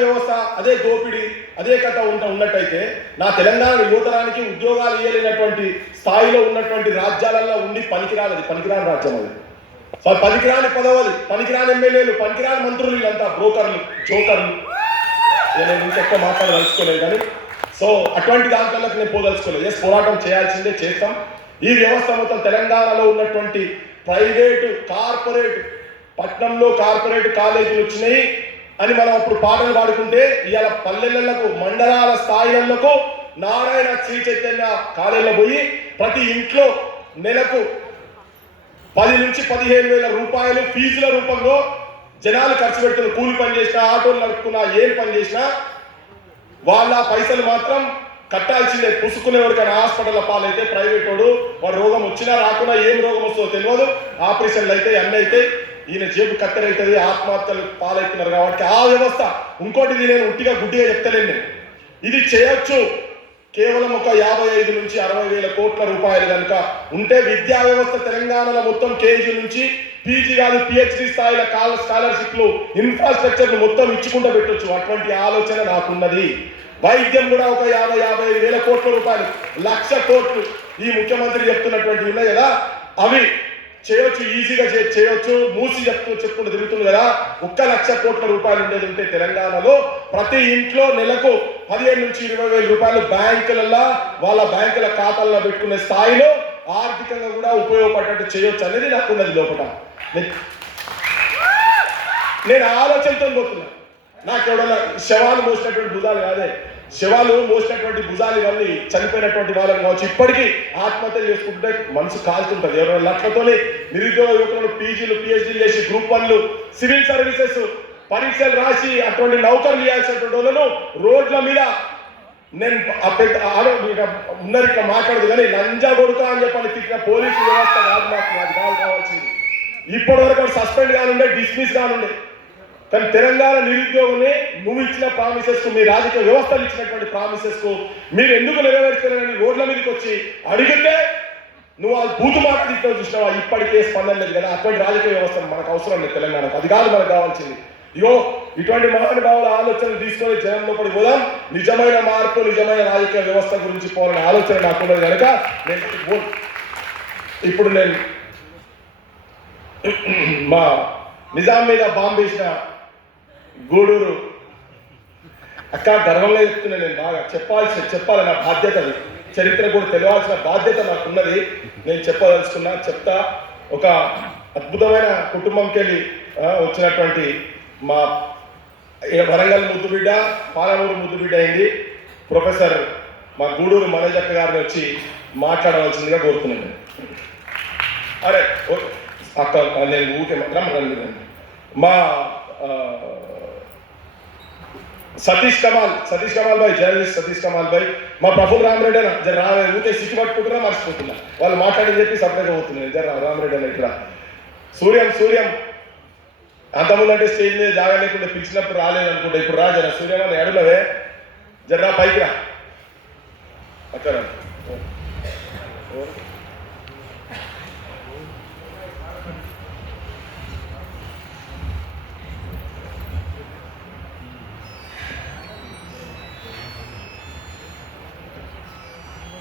వ్యవస్థ, అదే దోపిడీ, అదే కథ ఉన్నట్టయితే నా తెలంగాణ యువతరానికి ఉద్యోగాలు ఇవ్వలేనటువంటి స్థాయిలో ఉన్నటువంటి రాజ్యాలలో ఉండి పనికిరాని రాజ్యం అది. పనికిరాని పదవులు, పనికిరాని ఎమ్మెల్యేలు, పనికిరాని మంత్రులు, వీళ్ళంతా బ్రోకర్లు, జోకర్లు. నేను ఇంకెక్కువ మాట్లాడదలుచుకోలేదు కానీ సో అటువంటి దాంట్లోకి నేను పోదలుచుకోలేదు. పోరాటం చేయాల్సిందే, చేస్తాం. ఈ వ్యవస్థ మొత్తం తెలంగాణలో ఉన్నటువంటి ప్రైవేటు, కార్పొరేట్, పట్నంలో కార్పొరేట్ కాలేజీలు వచ్చినాయి అని మనం అప్పుడు పాటలు పాడుకుంటే ఇవాళ పల్లెలకు, మండలాల స్థాయిలకు నారాయణ శ్రీ చైతన్య కాలేజీలో పోయి ప్రతి ఇంట్లో నెలకు 10 నుంచి 15,000 రూపాయలు ఫీజుల రూపంలో జనాలు ఖర్చు పెడుతున్న, కూలి పని చేసినా, ఆటోలు నడుపుకున్నా, ఏం పని చేసినా వాళ్ళ పైసలు మాత్రం కట్టాల్సిందే. పుసుకునేవాడికైనా హాస్పిటల్ పాలైతే ప్రైవేట్ వాడు రోగం వచ్చినా రాకున్నా ఏం రోగం వస్తుందో తెలియదు, ఆపరేషన్లు అయితే అన్నీ అయితే ఈయన జేబు కత్తెరవుతుంది, ఆత్మహత్యలు పాలవుతున్నారు. కాబట్టి ఆ వ్యవస్థ ఇంకోటి నేను ఉట్టిగా గుడ్డిగా చెప్తలేను. నేను ఇది చేయొచ్చు కేవలం ఒక 55 నుంచి 60,000 కోట్ల రూపాయలు కనుక ఉంటే విద్యా వ్యవస్థ తెలంగాణలో మొత్తం కేజీ నుంచి పీజీ కాదు పిహెచ్డి స్థాయిల స్కాలర్షిప్లు, ఇన్ఫ్రాస్ట్రక్చర్లు మొత్తం ఇచ్చుకుంటూ పెట్టొచ్చు. అటువంటి ఆలోచన నాకున్నది. వైద్యం కూడా ఒక 50,000 కోట్ల రూపాయలు, 1,00,000 కోట్లు ఈ ముఖ్యమంత్రి చెప్తున్నటువంటి ఉన్నాయి కదా, అవి చేయొచ్చు, ఈజీగా చేయొచ్చు. మూసి చెప్పుకుంటూ తిరుగుతుంది కదా. 1,00,000 కోట్ల రూపాయలు ఉండేది ఉంటే తెలంగాణలో ప్రతి ఇంట్లో నెలకు 15 నుంచి 20,000 రూపాయలు బ్యాంకులలో వాళ్ళ బ్యాంకుల ఖాతాల్లో పెట్టుకునే స్థాయిలో ఆర్థికంగా కూడా ఉపయోగపడేట్టు చేయొచ్చు అనేది నాకున్నది లోపల. నేను ఆలోచనతో పోతున్నా. నాకు ఎవడన్నా శవాలు మోసినటువంటి భుజాలు కాదే, శవాలు మోసినటువంటి భుజాలు ఇవన్నీ చనిపోయినటువంటి వాళ్ళని కావచ్చు. ఇప్పటికీ ఆత్మహత్య చేసుకుంటే మనసు కాల్తుంటుంది. ఎవరైనా లక్షలతోనే నిరుద్యోగ యువకులను పీజీలు పిహెచ్డీలు చేసి గ్రూప్ 1లు సివిల్ సర్వీసెస్ పరీక్షలు రాసి అటువంటి నౌకర్లు చేయాల్సినటువంటి వాళ్ళను రోడ్ల మీద నేను ఉన్నారు ఇట్లా మాట్లాడదు కానీ లంజా కొడుక అని చెప్పని తిట్టిన పోలీసు వ్యవస్థ కాదు నాకు అది కావాల్సింది. ఇప్పటి వరకు సస్పెండ్ కానుండే, డిస్మిస్ కానుండే. కానీ తెలంగాణ నిరుద్యోగుని నువ్వు ఇచ్చిన ప్రామిసెస్ కు, మీ రాజకీయ వ్యవస్థలు ఇచ్చినటువంటి ప్రామిసెస్ కు మీరు ఎందుకు నెరవేర్చారని రోడ్ల మీదకి వచ్చి అడిగితే నువ్వు ఆ బూతు మాట తిట్టో చూసినావా? ఇప్పటికే స్పందన లేదు కదా. అటువంటి రాజకీయ వ్యవస్థ మనకు అవసరం లేదు తెలంగాణకు. అది కాదు మనకు కావాల్సింది. ఇటువంటి మహానుభావుల ఆలోచనలు తీసుకొని జనం లోపలి పోదాం. నిజమైన మార్పు, నిజమైన రాజకీయ వ్యవస్థ గురించి పోవాలనే ఆలోచన నాకున్నది కనుక ఇప్పుడు నేను మా నిజాం మీద బాంబు వేసిన గూడూరు అక్క గర్వంగా చెప్తున్నా. నేను బాగా చెప్పాలి, నా బాధ్యత అది. చరిత్ర కూడా తెలియాల్సిన బాధ్యత నాకున్నది. నేను చెప్పదలుచుకున్నా, చెప్తా. ఒక అద్భుతమైన కుటుంబంకి వెళ్ళి వచ్చినటువంటి మా వరంగల్ ముద్దుబిడ్డ, పాలమూరు ముద్దుబిడ్డ అయింది ప్రొఫెసర్ మా గూడూరు మనోజక్క గారిని వచ్చి మాట్లాడవలసిందిగా కోరుతున్నాను. అరే అక్క నేను ఊకే మాత్రం మా సతీష్ కమాల్ భాయ్, జర్నలిస్ట్ సతీష్ కమాల్ భాయ్, మా ప్రఫుల్ రామరెడ్డి అన్న జర ఊకే సిక్కి పట్టుకుంటున్నా, మర్చిపోతున్నా. వాళ్ళు మాట్లాడి చెప్పి సపరేట్గా పోతున్నాయి. జర రామరెడ్డి అన్న ఇక్కడ సూర్యం అంతకుముందు అంటే స్టేజ్ మీద జాగా లేకుండా పిలిచినప్పుడు రాలేదు అనుకుంటా. ఇప్పుడు రా జర సూర్యం అని అడుగునవే, జర పైకి రా అక్కడ.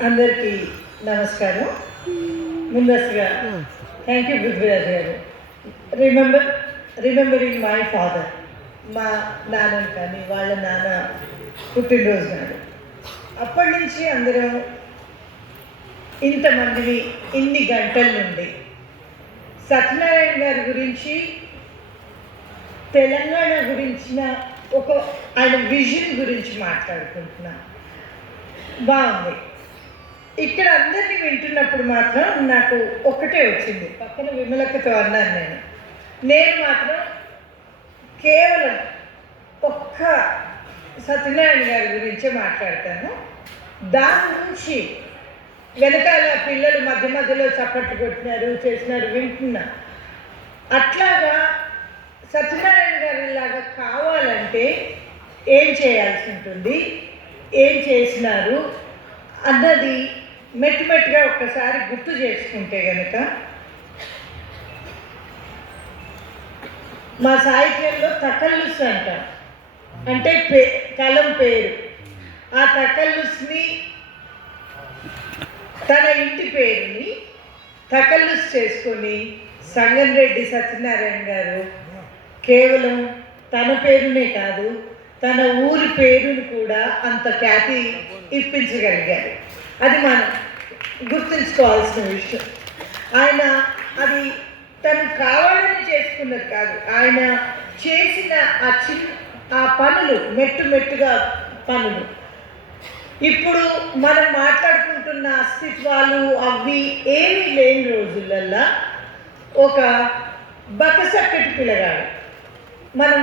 అందరికీ నమస్కారం. ముందస్తుగా థ్యాంక్ యూ పృథ్వీరాజ్ గారు. రిమెంబరింగ్ మై ఫాదర్, మా నాన్నని కానీ వాళ్ళ నాన్న పుట్టినరోజు నాడు. అప్పటి నుంచి అందరం ఇంతమందిని ఇన్ని గంటల నుండి సత్యనారాయణ గారి గురించి, తెలంగాణ గురించిన ఆయన విజన్ గురించి మాట్లాడుకుంటున్నాం. బాగుంది. ఇక్కడ అందరినీ వింటున్నప్పుడు మాత్రం నాకు ఒక్కటే వచ్చింది. పక్కన విమలక్కతో అన్నాను నేను మాత్రం కేవలం ఒక్క సత్యనారాయణ గారి గురించే మాట్లాడతాను. దాని గురించి వెనకాల పిల్లలు మధ్య మధ్యలో చప్పట్లు కొట్టినారు, చేసినారు, వింటున్నా. అట్లాగా సత్యనారాయణ గారి లాగా కావాలంటే ఏం చేయాల్సి ఉంటుంది, ఏం చేసినారు అన్నది మెట్టుమెట్టుగా ఒక్కసారి గుర్తు చేసుకుంటే కనుక మా సాహిత్యంలో తకల్లుస్ అంటాం. అంటే కలం పేరు. ఆ తకల్లుస్ని తన ఇంటి పేరుని తకల్లుస్ చేసుకొని సంగంరెడ్డి సత్యనారాయణ గారు కేవలం తన పేరునే కాదు, తన ఊరి పేరుని కూడా అంత ఖ్యాతి ఇప్పించగలిగారు. అది మనం గుర్తుంచుకోవాల్సిన విషయం. ఆయన అది తను కావాలని చేసుకున్నది కాదు, ఆయన చేసిన ఆ పనులు మెట్టుగా పనులు ఇప్పుడు మనం మాట్లాడుకుంటున్న అస్తిత్వాలు అవి ఏమీ లేని రోజులల్లా ఒక బకసక్కటి పిల్లగాడు, మనం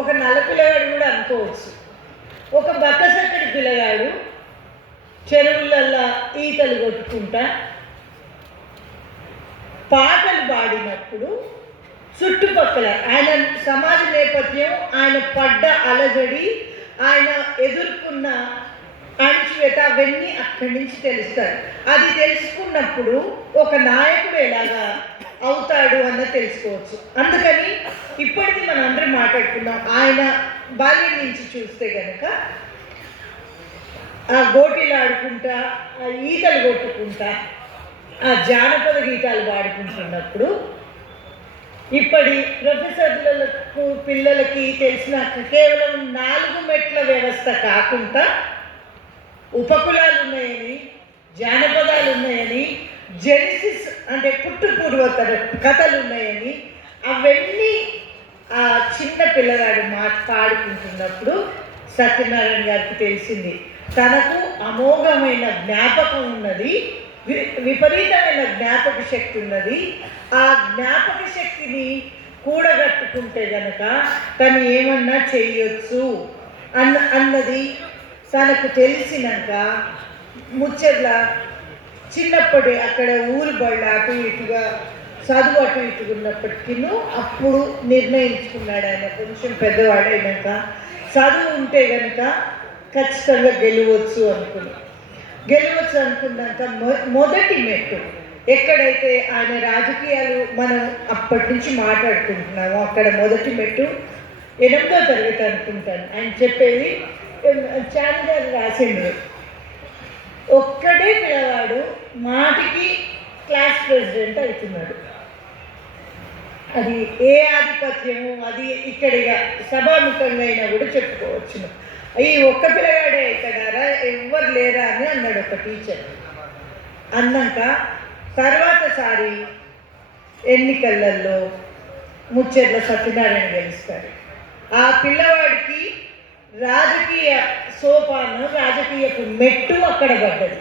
ఒక నల్ల పిల్లగాడు కూడా అనుకోవచ్చు, ఒక బకసక్కటి పిల్లగాడు చెరువులల్లా ఈతలు కొట్టుకుంటా పాటలు పాడినప్పుడు చుట్టుపక్కల ఆయన సమాజ నేపథ్యం, ఆయన పడ్డ అలజడి, ఆయన ఎదుర్కొన్న అణచివేత అవన్నీ అక్కడి నుంచి తెలుస్తాయి. అది తెలుసుకున్నప్పుడు ఒక నాయకుడు ఎలాగా అవుతాడు అన్నది తెలుసుకోవచ్చు. అందుకని ఇప్పటికీ మనం అందరం మాట్లాడుకున్నాం. ఆయన బాల్యం నుంచి చూస్తే కనుక ఆ గోటీలు ఆడుకుంటా, ఆ ఈతలు కొట్టుకుంటా, ఆ జానపద గీతాలు పాడుకుంటున్నప్పుడు ఇప్పటి ప్రొఫెసర్లకు పిల్లలకి తెలిసిన కేవలం 4 మెట్ల వ్యవస్థ కాకుండా ఉపకులాలు ఉన్నాయని, జానపదాలు ఉన్నాయని, జెనిసిస్ అంటే పూర్వతర కథలు ఉన్నాయని, అవన్నీ ఆ చిన్న పిల్లగాడు పాడుకుంటున్నప్పుడు సత్యనారాయణ గారికి తెలిసింది. తనకు అమోఘమైన జ్ఞాపకం ఉన్నది, విపరీతమైన జ్ఞాపక శక్తి ఉన్నది. ఆ జ్ఞాపక శక్తిని కూడగట్టుకుంటే గనక తను ఏమన్నా చేయొచ్చు అన్నది తనకు తెలిసినాక ముచ్చట్ల చిన్నప్పటి అక్కడ ఊరి బళ్ళ అటు ఇటుగా చదువు అటు ఇటుగా ఉన్నప్పటికీ అప్పుడు నిర్ణయించుకున్నాడు. ఆయన కొంచెం పెద్దవాడైనాక చదువు ఉంటే కనుక ఖచ్చితంగా గెలవచ్చు అనుకున్నాక మొదటి మెట్టు ఎక్కడైతే ఆయన రాజకీయాలు మనం అప్పటి నుంచి మాట్లాడుకుంటున్నామో అక్కడ మొదటి మెట్టు 8వ తరగతి అనుకుంటాను. ఆయన చెప్పేది చాన్ గారు రాసిండు, ఒక్కడే పిల్లవాడు మాటికి క్లాస్ ప్రెసిడెంట్ అవుతున్నాడు. అది ఏ ఆధిపత్యము, అది ఇక్కడిగా సభాముఖంగా అయినా కూడా చెప్పుకోవచ్చును. ఈ ఒక్క పిల్లగాడే అవుతాడారా, ఎవ్వరు లేరా అని అన్నాడు ఒక టీచర్. అన్నాక తర్వాతసారి ఎన్నికలలో ముచ్చెర్ల సత్యనారాయణ గెలుస్తాడు. ఆ పిల్లవాడికి రాజకీయ సోపానం, రాజకీయపు మెట్టు అక్కడ పడ్డది.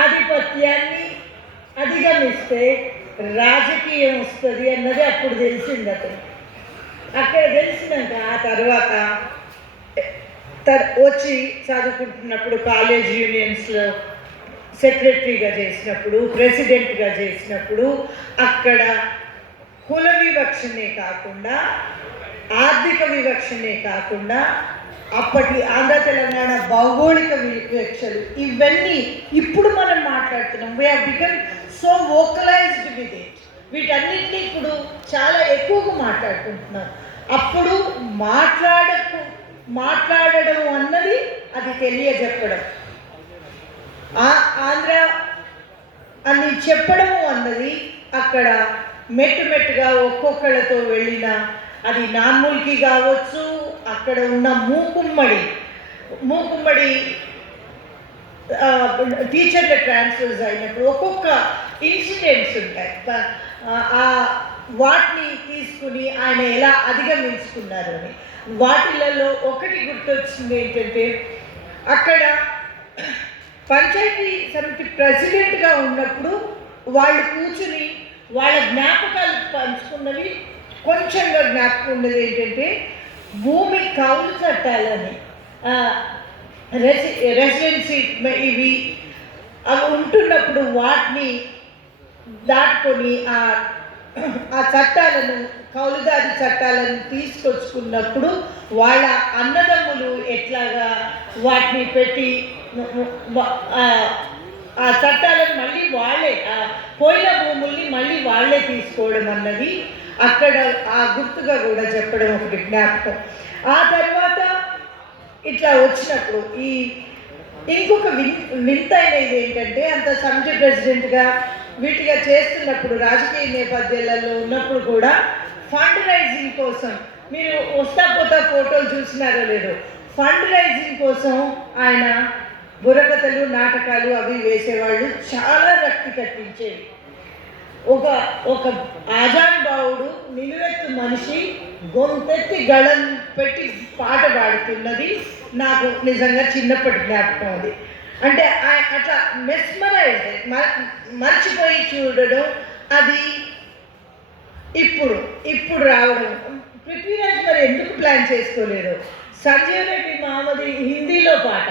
ఆధిపత్యాన్ని అధిగమిస్తే రాజకీయం వస్తుంది అన్నది అప్పుడు తెలిసింది అతను. అక్కడ తెలిసినాక ఆ తర్వాత వచ్చి చదువుకుంటున్నప్పుడు కాలేజ్ యూనియన్స్లో సెక్రటరీగా చేసినప్పుడు, ప్రెసిడెంట్గా చేసినప్పుడు అక్కడ కుల వివక్షనే కాకుండా, ఆర్థిక వివక్షనే కాకుండా, అప్పటి ఆంధ్ర తెలంగాణ భౌగోళిక వివక్షలు ఇవన్నీ ఇప్పుడు మనం మాట్లాడుతున్నాం. We have become so vocalized with it. వీటన్నిటినీ ఇప్పుడు చాలా ఎక్కువగా మాట్లాడుకుంటున్నాం. అప్పుడు మాట్లాడడం అన్నది అది తెలియజెప్పడం, ఆంధ్ర అని చెప్పడము అన్నది అక్కడ మెట్టుగా ఒక్కొక్కళ్ళతో వెళ్ళిన, అది నాన్ముల్కి కావచ్చు, అక్కడ ఉన్న మూకుమ్మడి టీచర్ల ట్రాన్స్ఫర్స్ అయినప్పుడు ఒక్కొక్క ఇన్సిడెంట్స్ ఉంటాయి. వాటిని తీసుకుని ఆయన ఎలా అధిగమించుకున్నారు అని. వాటిలలో ఒకటి గుర్తొచ్చింది ఏంటంటే, అక్కడ పంచాయతీ సమితి ప్రెసిడెంట్గా ఉన్నప్పుడు వాళ్ళు కూర్చుని వాళ్ళ జ్ఞాపకాలు పంచుకున్నవి కొంచెంగా జ్ఞాపకం ఉన్నది ఏంటంటే, భూమి కౌలు చట్టాలని, రెసిడెన్సీ ఇవి అవి ఉంటున్నప్పుడు వాటిని దాటుకొని ఆ చట్టాలను, కౌలుదారి చట్టాలను తీసుకొచ్చుకున్నప్పుడు వాళ్ళ అన్నదమ్ములు ఎట్లాగా వాటిని పెట్టి ఆ చట్టాలను మళ్ళీ వాళ్ళే, పోయిన భూముల్ని మళ్ళీ వాళ్ళే తీసుకోవడం అన్నది అక్కడ ఆ గుర్తుగా కూడా చెప్పడం ఒకటి జ్ఞాపకం. ఆ తర్వాత ఇట్లా వచ్చినప్పుడు ఇంకొక వింతైనది ఏంటంటే అంత సమితి ప్రెసిడెంట్గా వీటిగా చేస్తున్నప్పుడు రాజకీయ నేపథ్యాలలో ఉన్నప్పుడు కూడా ఫండ్ రైజింగ్ కోసం మీరు వస్తా పోతా ఫోటోలు చూసినారో లేదో, ఫండ్ రైజింగ్ కోసం ఆయన బుర్రకథలు నాటకాలు అవి వేసేవాళ్ళు, చాలా రక్తి కట్టించేవి. ఒక ఆజానుభావుడు నిలువెత్తు మనిషి గొంతెత్తి గళం పెట్టి పాట పాడుతున్నది నాకు నిజంగా చిన్నప్పటి జ్ఞాపకం అది. అంటే అట్లా మెస్మరైజ్ మర్చిపోయి చూడడం, అది ఇప్పుడు రావడం. పృథ్వీరాజ్ మరి ఎందుకు ప్లాన్ చేసుకోలేదు? సంజీవ్ రెడ్డి మామది హిందీలో పాట,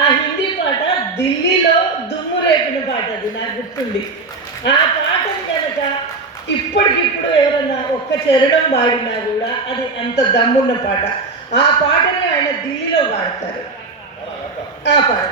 ఆ హిందీ పాట ఢిల్లీలో దుమ్ము రేపిన పాట, అది నాకు గుర్తుంది. ఆ పాటని కనుక ఇప్పటికిప్పుడు ఎవరన్నా ఒక్క చరణం పాడినా కూడా అది అంత దమ్మున్న పాట. ఆ పాటని ఆయన ఢిల్లీలో పాడతారు. ఆ పాట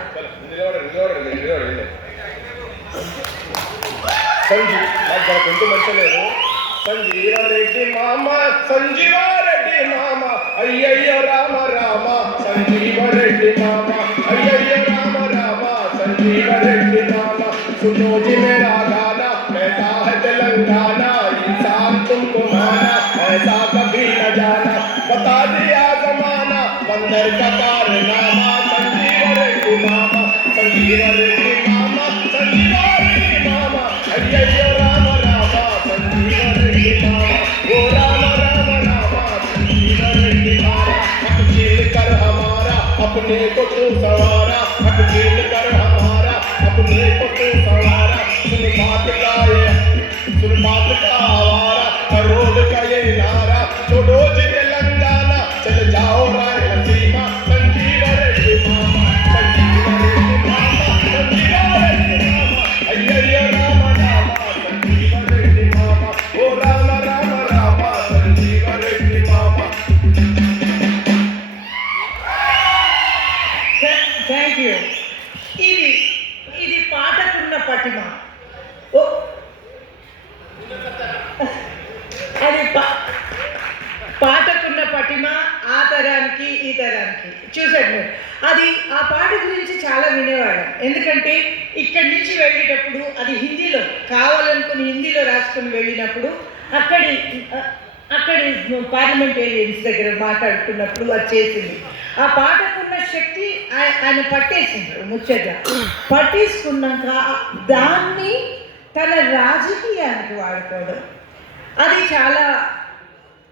సంజీవారెడ్డి మామ, సంజీవారెడ్డి మామ, అయ్యయ్యో రామ రామ, సంజీవారెడ్డి మామ, అయ్యయ్యో రామ రామ, సంజీవారెడ్డి మామ. सुनो जी मेरा गाना कहता है तेलंगाना, इंसान तुमको माना ऐसा कभी न जाना, बता दिया जमाना बंदर का कारनामा। संजीवारेड्डी मामा, संजीवारेड्डी मामा, संजीवारेड्डी मामा, अय्यయ్యో राम राम, संजीवारेड्डी मामा, ओ राम राम राम, संजीवारेड्डी मामा। हक झील कर हमारा अपने को तू सवारा, हक झील कर हमारा अपने को तू सवारा। सुन बात का आवारा, करोड़ का ये नारा, छोड़ो जी तेलंगाना, चल जाओ रायलसीमा। संजीवारेड्डी मामा, संजीवारेड्डी मामा, संजीवारेड्डी मामा, अय्यయ్యో राम राम, संजीवारेड्डी मामा, ओ राम राम राम, संजीवारेड्डी मामा। Thank you. ఇది పాటకున్న పటిమ. అది పాటకున్న పటిమ ఆ తరానికి ఈ తరానికి చూసాడు మీరు. అది ఆ పాట గురించి చాలా వినేవాళ్ళం, ఎందుకంటే ఇక్కడి నుంచి వెళ్ళేటప్పుడు అది హిందీలో కావాలనుకుని హిందీలో రాసుకుని వెళ్ళినప్పుడు అక్కడి పార్లమెంటేరియన్స్ దగ్గర మాట్లాడుకున్నప్పుడు అది చేసింది. ఆ పాటకున్న శక్తి ఆయన పట్టేసింది ముచ్చట. పట్టేసుకున్నాక దాన్ని తన రాజకీయానికి వాడుకోవడం, అది చాలా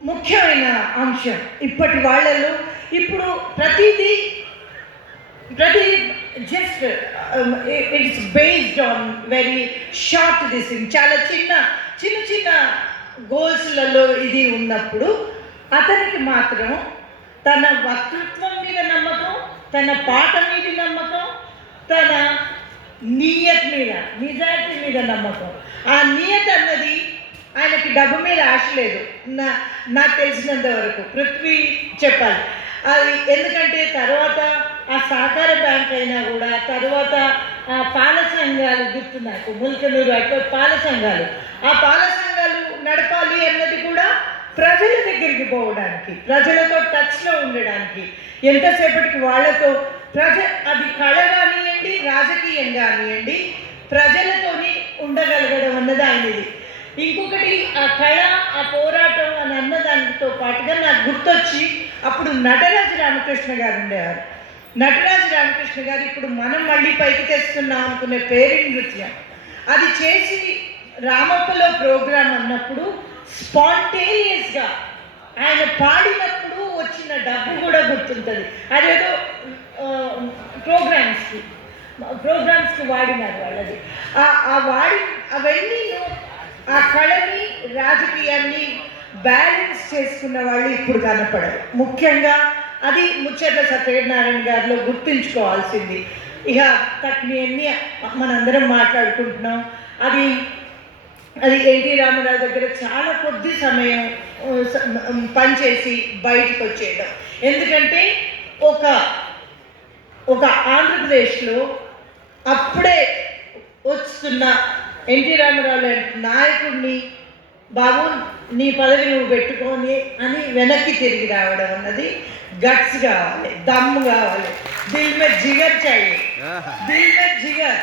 ముఖ్యమైన అంశం. ఇప్పటి వాళ్ళలో ఇప్పుడు ప్రతిదీ just it's based on very short దిసింగ్, చాలా చిన్న గోల్స్లలో ఇది ఉన్నప్పుడు అతనికి మాత్రం తన వక్తృత్వం మీద నమ్మకం, తన పాట మీద నమ్మకం, తన నియత్ మీద నిజాయితీ మీద నమ్మకం. ఆ నియత్ అన్నది ఆయనకి డబ్బు మీద ఆశ లేదు నాకు తెలిసినంత వరకు. పృథ్వీ చెప్పాలి అది, ఎందుకంటే తర్వాత ఆ సహకార బ్యాంక్ అయినా కూడా తర్వాత ఆ పాల సంఘాలు గుర్తు నాకు, ముల్కనూరు అక్కడ పాల సంఘాలు, ఆ పాల సంఘాలు నడపాలి అన్నది కూడా ప్రజల దగ్గరికి పోవడానికి, ప్రజలతో టచ్లో ఉండడానికి, ఎంతసేపటికి వాళ్ళతో అది కళ కానివ్వండి రాజకీయం కానివ్వండి ప్రజలతోని ఉండగలగడం అన్నది ఆయనది. ఇంకొకటి ఆ కళ ఆ పోరాటం అని అన్నదానితో పాటుగా నాకు గుర్తొచ్చి అప్పుడు నటరాజ రామకృష్ణ గారు ఉండేవారు. నటరాజ రామకృష్ణ గారు ఇప్పుడు మనం మళ్ళీ పైకి తెస్తున్నాం అనుకునే పేరింగ్ నృత్యం అది చేసి రామప్పలో ప్రోగ్రాం అన్నప్పుడు స్పాంటేనియస్గా ఆయన పాడినప్పుడు వచ్చిన డబ్బు కూడా గుర్తుంటుంది. అదేదో ప్రోగ్రామ్స్కి వాడినారు వాళ్ళది. అవన్నీ ఆ కళని రాజకీయాన్ని బ్యాలెన్స్ చేసుకున్న వాళ్ళు ఇప్పుడు కనపడరు. ముఖ్యంగా అది ముచ్చట్ల సత్యనారాయణ గారిలో గుర్తుంచుకోవాల్సింది. ఇక తక్కినవన్నీ మనందరం మాట్లాడుకుంటున్నాం. అది ఎన్టీ రామారావు దగ్గర చాలా కొద్ది సమయం పనిచేసి బయటకు వచ్చేయడం. ఎందుకంటే ఒక ఆంధ్రప్రదేశ్లో అప్పుడే వస్తున్న ఎన్టీ రామారావు లాంటి నాయకుడిని బాబు నీ పదవి నువ్వు పెట్టుకొని అని వెనక్కి తిరిగి రావడం అన్నది గట్స్ కావాలి, దమ్ము కావాలి, దిల్ మే జిగర్ చాయి, దిల్ మే జిగర్,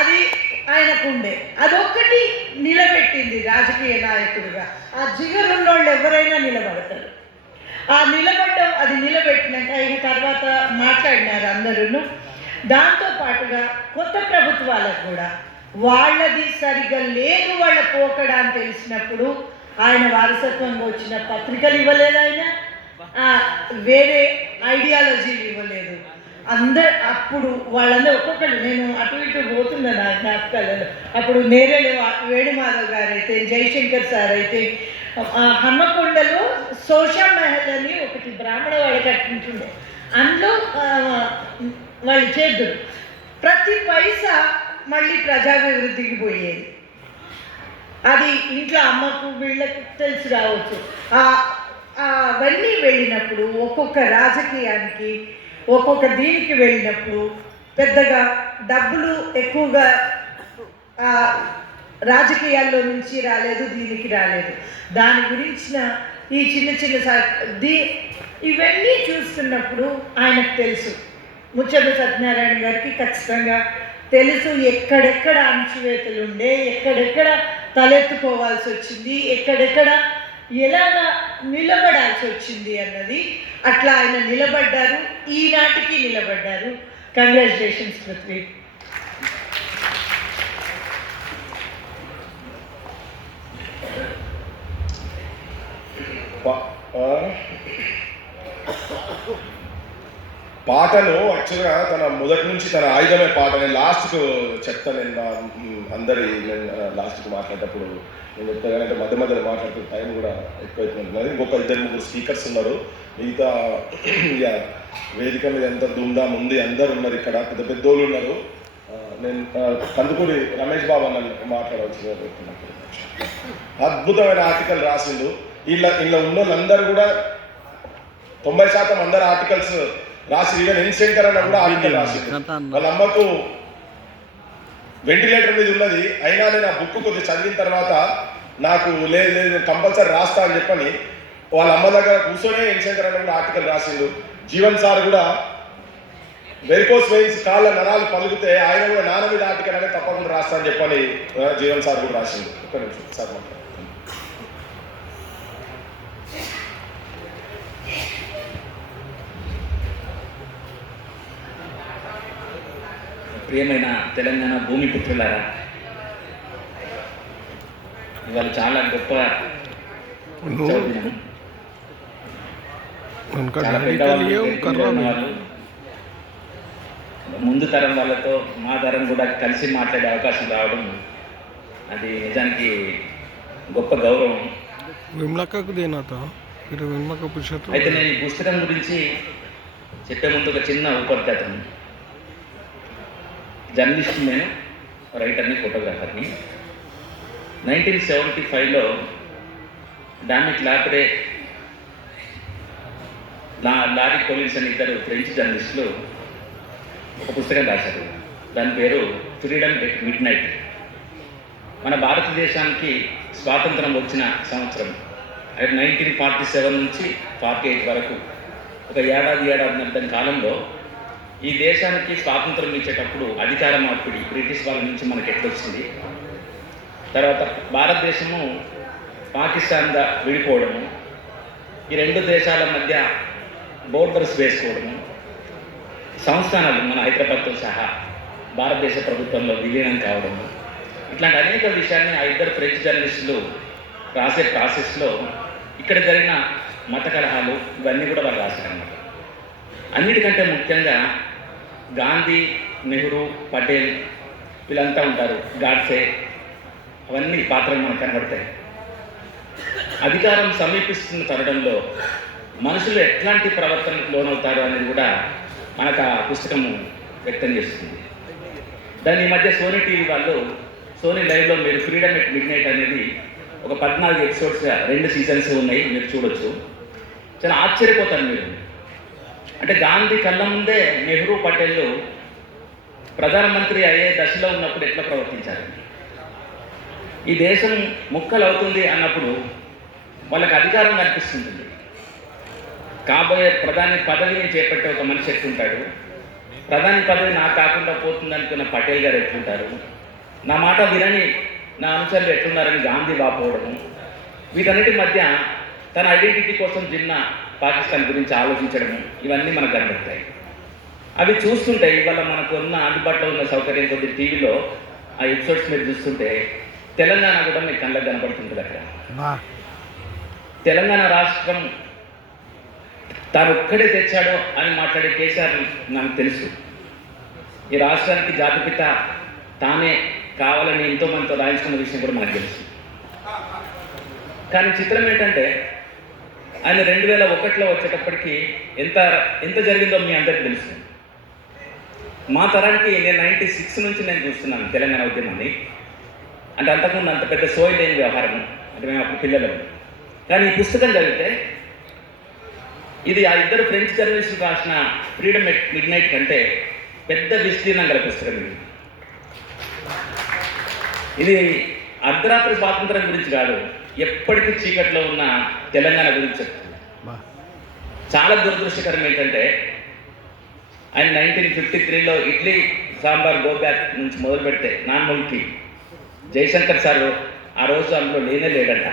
అది ఆయనకుండే. అదొక్కటి నిలబెట్టింది రాజకీయ నాయకుడిగా. ఆ జిగర్ ఉన్నోళ్ళు ఎవరైనా నిలబడతారు. ఆ నిలబడ్డం, అది నిలబెట్టినాక ఇక తర్వాత మాట్లాడినారు అందరూ. దాంతో పాటుగా కొత్త ప్రభుత్వాలకు కూడా వాళ్ళది సరిగ్గా లేదు వాళ్ళ పోకడ అని తెలిసినప్పుడు ఆయన వారసత్వంగా వచ్చిన పత్రికలు ఇవ్వలేదు, ఆయన వేరే ఐడియాలజీలు ఇవ్వలేదు. అప్పుడు వాళ్ళందరూ ఒక్కొక్కరు, నేను అటు ఇటు పోతున్నా నా జ్ఞాపకాలలో, అప్పుడు నేరేళ్ళ వేణుమాధవ్ గారు అయితే, జయశంకర్ సార్ అయితే, హన్మకొండలో సోషా మహల్ అని ఒకటి బ్రాహ్మణ వాళ్ళు కట్టించుండే, అందులో వాళ్ళు చేద్దరు ప్రతి పైసా మళ్ళీ ప్రజాభివృద్ధికి పోయేది. అది ఇంట్లో అమ్మకు వీళ్ళకి తెలిసి రావచ్చు. అవన్నీ వెళ్ళినప్పుడు ఒక్కొక్క రాజకీయానికి ఒక్కొక్క దీనికి వెళ్ళినప్పుడు పెద్దగా డబ్బులు ఎక్కువగా రాజకీయాల్లో నుంచి రాలేదు, దీనికి రాలేదు. దాని గురించిన ఈ చిన్న చిన్న ఇవన్నీ చూస్తున్నప్పుడు ఆయనకు తెలుసు, ముచ్చర్ల సత్యనారాయణ గారికి ఖచ్చితంగా తెలుసు ఎక్కడెక్కడ అణచివేతలు ఉండే, ఎక్కడెక్కడ తలెత్తుకోవాల్సి వచ్చింది, ఎక్కడెక్కడ ఎలాగా నిలబడాల్సి వచ్చింది అన్నది. అట్లా ఆయన నిలబడ్డారు, ఈనాటికి నిలబడ్డారు. కంగ్రాచులేషన్స్ పృథ్వీ. పాటను యాక్చువల్గా తన మొదటి నుంచి తన ఆయుధమే పాట. నేను లాస్ట్కు చెప్తాను, నేను లాస్ట్కి మాట్లాడేటప్పుడు నేను చెప్తాను, అంటే మధ్య మధ్యలో మాట్లాడుతున్న టైం కూడా ఎక్కువైపోతున్నది. ఇంకొక 2-3 స్పీకర్స్ ఉన్నారు, మిగతా ఇక వేదిక మీద ఎంత దుమ్దాం ఉంది, అందరు ఉన్నారు, ఇక్కడ పెద్ద పెద్దోళ్ళు ఉన్నారు. నేను కందుకూరి రమేష్ బాబు అన్న మాట్లాడవలసిందిగా పెడుతున్నప్పుడు అద్భుతమైన ఆర్టికల్ రాసిండు. ఇలా ఉన్న వాళ్ళందరూ కూడా 90% అందరు ఆర్టికల్స్ రాసి, ఈవెన్ ఎన్శంకర్ అన్న కూడా ఆర్టికల్ రాసింది. వాళ్ళ అమ్మకు వెంటిలేటర్ మీద ఉన్నది, అయినా నేను ఆ బుక్ కొద్దిగా చదివిన తర్వాత నాకు లేదు కంపల్సరీ రాస్తా అని చెప్పని వాళ్ళ అమ్మ దగ్గర కూర్చొనే ఎన్శంకర్ అన్న కూడా ఆర్టికల్ రాసిండు. జీవన్ సార్ కూడా వెరికోస్ వెయిన్స్ కాళ్ళ నరాలు పలుకుతే ఆయన కూడా నాన్న మీద ఆర్టికల్ అనేది తప్పకుండా రాస్తా అని చెప్పని జీవన్ సార్ కూడా రాసిండు. ఒక్క నిమిషం సార్ మాట్లాడు. ప్రియమైన తెలంగాణ భూమి పుత్రులారా, ఇవాళ చాలా గొప్ప దినం. చాలా పెద్దవాళ్ళు, ముందు తరం వాళ్ళతో మా తరం కూడా కలిసి మాట్లాడే అవకాశం రావడం అది నిజానికి గొప్ప గౌరవం. అయితే నేను ఈ పుస్తకం గురించి చెప్పే ముందు ఒక చిన్న ఉపకథనం. జర్నలిస్ట్, నేను రైటర్ని, ఫోటోగ్రాఫర్ని. 1975లో డామిట్ లాప్రే, లారీ కొలిన్స్ అని ఇద్దరు ఫ్రెంచ్ జర్నలిస్టులు ఒక పుస్తకం రాశారు. దాని పేరు ఫ్రీడమ్ ఎట్ మిడ్ నైట్. మన భారతదేశానికి స్వాతంత్రం వచ్చిన సంవత్సరం 1947 నుంచి 48 వరకు ఒక ఏడాదిన్నర కాలంలో ఈ దేశానికి స్వాతంత్రం ఇచ్చేటప్పుడు అధికార మార్పిడి బ్రిటిష్ వాళ్ళ నుంచి మనకి ఎట్లొచ్చింది, తర్వాత భారతదేశము పాకిస్తాన్గా విడిపోవడము, ఈ రెండు దేశాల మధ్య బోర్డర్స్ వేసుకోవడము, సంస్థానాలు మన హైదరాబాద్తో సహా భారతదేశ ప్రభుత్వంలో విలీనం కావడము, ఇట్లాంటి అనేక విషయాన్ని ఆ ఇద్దరు ఫ్రెంచ్ జర్నలిస్టులు రాసే ప్రాసెస్లో ఇక్కడ జరిగిన మత కలహాలు ఇవన్నీ కూడా వాళ్ళు రాశారన్నమాట. అన్నిటికంటే ముఖ్యంగా గాంధీ, నెహ్రూ, పటేల్ వీళ్ళంతా ఉంటారు, గాడ్సే, అవన్నీ పాత్రలు మనకు కనబడతాయి. అధికారం సమీపిస్తున్న తరుణంలో మనుషులు ఎట్లాంటి ప్రవర్తనకు లోనవుతారు అనేది కూడా మనకు ఆ పుస్తకము వ్యక్తం చేస్తుంది. దాని మధ్య సోనీ టీవీ వాళ్ళు, సోనీ లైవ్లో మీరు ఫ్రీడమ్ ఎట్ మిడ్ నైట్ అనేది ఒక 14 ఎపిసోడ్స్గా 2 సీజన్స్ ఉన్నాయి, మీరు చూడొచ్చు. చాలా ఆశ్చర్యపోతారు మీరు. అంటే గాంధీ కళ్ళ ముందే నెహ్రూ, పటేల్ ప్రధానమంత్రి అయ్యే దశలో ఉన్నప్పుడు ఎట్లా ప్రవర్తించారు, ఈ దేశం ముక్కలు అవుతుంది అన్నప్పుడు వాళ్ళకి అధికారం కనిపిస్తుంటుంది. కాబోయే ప్రధాని పదవిని చేపట్టే ఒక మనిషి ఎట్లుంటాడు, ప్రధాని పదవి నాకు కాకుండా పోతుంది అనుకున్న పటేల్ గారు ఎట్లుంటారు, నా మాట వినని నా అనుచరులు ఎట్లున్నారని గాంధీ వాపోవడము, వీటన్నిటి మధ్య తన ఐడెంటిటీ కోసం జిన్నా పాకిస్తాన్ గురించి ఆలోచించడము, ఇవన్నీ మనకు కనబడతాయి. అవి చూస్తుంటే ఇవాళ మనకు ఉన్న అందుబాటులో ఉన్న సౌకర్యం కొద్ది టీవీలో ఆ ఎపిసోడ్స్ మీరు చూస్తుంటే తెలంగాణ కూడా మీకు కళ్ళకు కనబడుతుంటుంది. అక్కడ తెలంగాణ రాష్ట్రం తాను ఒక్కడే తెచ్చాడో అని మాట్లాడే కేసీఆర్ నాకు తెలుసు. ఈ రాష్ట్రానికి జాతిపిత తానే కావాలని ఎంతోమందితో రాయించుకున్న విషయం కూడా మనకు తెలుసు. కానీ చిత్రం ఏంటంటే ఆయన 2001లో వచ్చేటప్పటికి ఎంత జరిగిందో మీ అందరికీ తెలుసు. మా తరానికి నేను 96 నుంచి నేను చూస్తున్నాను తెలంగాణ ఉద్యమాన్ని. అంటే అంతకుముందు అంత పెద్ద సోయి లేని వ్యవహారం, అంటే మేము అప్పుడు పిల్లలు. కానీ ఈ పుస్తకం చదివితే ఇది ఆ ఇద్దరు ఫ్రెంచ్ జర్నలిస్టులు రాసిన ఫ్రీడమ్ ఎట్ మిడ్ నైట్ కంటే పెద్ద విస్తీర్ణం గల పుస్తకం ఇది. ఇది అర్ధరాత్రి స్వాతంత్రం గురించి కాదు, ఎప్పటికీ చీకట్లో ఉన్న తెలంగాణ గురించి చెప్తుంది. చాలా దురదృష్టకరం ఏంటంటే ఆయన 1953లో ఇడ్లీ సాంబార్ గోబ్యాక్ నుంచి మొదలు పెడితే నాన్ముల్కి జయశంకర్ సార్ ఆ రోజు అందులో లేనే లేడంట.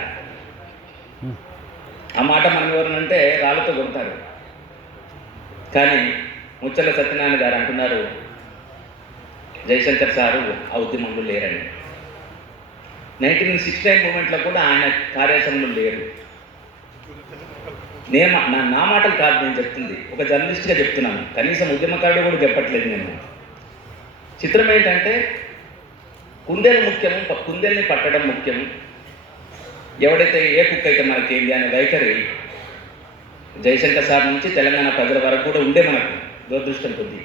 ఆ మాట మనం ఎవరనంటే రాళ్ళతో కొడతారు. కానీ ముచ్చర్ల సత్యనారాయణ గారు అంటున్నారు జయశంకర్ సారు ఆ ఉద్యమంలో లేరని. 1969 మూమెంట్లో కూడా ఆయన కార్యాచరణలో లేరు. నా మాటలు కాదు నేను చెప్తుంది, ఒక జర్నలిస్ట్గా చెప్తున్నాను. కనీసం ఉద్యమకారుడు కూడా చెప్పట్లేదు నేను. చిత్రం ఏంటంటే కుందేలు ముఖ్యము, కుందేల్ని పట్టడం ముఖ్యం, ఎవడైతే ఏ కుక్క అయితే మనకేంది అనే వైఖరి జయశంకర్ సార్ నుంచి తెలంగాణ ప్రజల వరకు కూడా ఉండే మనకు దురదృష్టం కొద్ది.